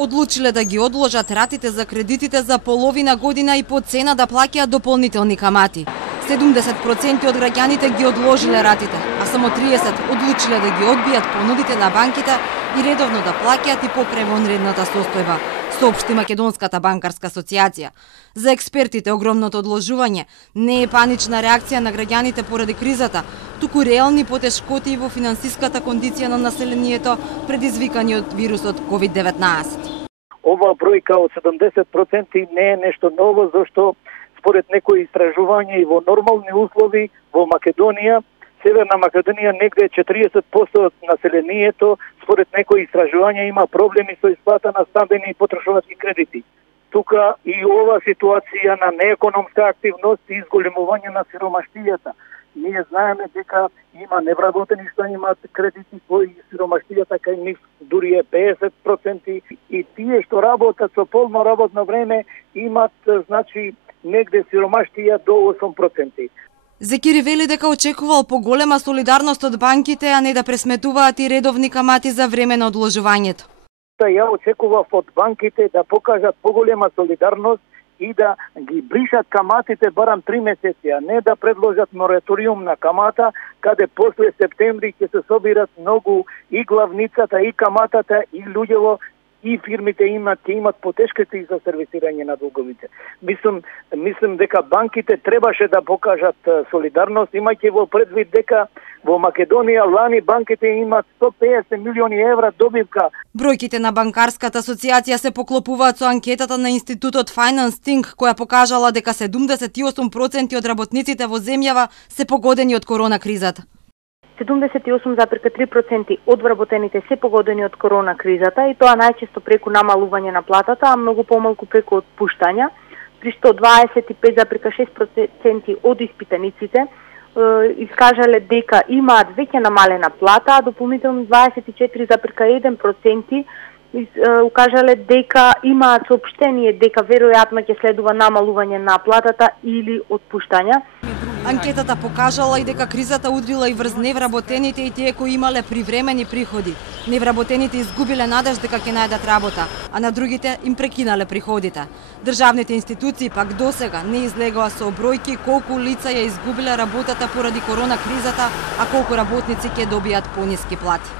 Одлучиле да ги одложат ратите за кредитите за половина година и по цена да плаќаат дополнителни камати. 70% од граѓаните ги одложиле ратите, а само 30% одлучиле да ги одбијат понудите на банките и редовно да плаќаат и покрај вонредната состојба, соопшти Македонската банкарска асоциација. За експертите огромното одложување не е панична реакција на граѓаните поради кризата, туку реални потешкоти во финансиската кондиција на населението предизвикани од вирусот COVID-19. Ова бројка од 70% не е нешто ново, зашто според некои истражувања и во нормални услови во Македонија, Северна Македонија негде 40% од населението, според некои истражувања, има проблеми со исплата на стамбени и потрошувачки кредити. Тука и ова ситуација на неекономска активност и изголемување на сиромаштијата. Ние знаеме дека има невработени што имаат кредити во сиромаштијата кај нив дури е 50% и тие што работат со полно работно време имат значи негде сиромаштија до 8%. Зекири вели дека очекувал поголема солидарност од банките, а не да пресметуваат и редовни камати за време на одложувањето. Ја очекував од банките да покажат поголема солидарност и да ги бришат каматите барам 3 месеци, а не да предложат мораториум на камата, каде после септември ќе се собират многу и главницата, и каматата, и луѓево, и фирмите ќе имат потешките и за сервисирање на долговите. Мислам дека банките требаше да покажат солидарност, имајќи во предвид дека во Македонија лани банките имат 150 милиони евра добивка. Бројките на банкарската асоциација се поклопуваат со анкетата на Институтот Finance Think, која покажала дека 78% од работниците во земјава се погодени од корона кризата. 78,3% од вработените се погодени од корона кризата и тоа најчесто преку намалување на платата, а многу помалку преку отпуштања. При 125,6% од испитаниците искажале дека имаат веќе намалена плата, а дополнително 24,1% укажале дека имаат соопштение дека веројатно ќе следува намалување на платата или отпуштања. Анкетата покажала и дека кризата удрила и врз невработените и тие кои имале привремени приходи. Невработените изгубиле надеж дека ќе најдат работа, а на другите им прекинале приходите. Државните институции пак досега не излегоа со бројки колку лица ја изгубиле работата поради корона кризата, а колку работници ќе добијат пониски плати.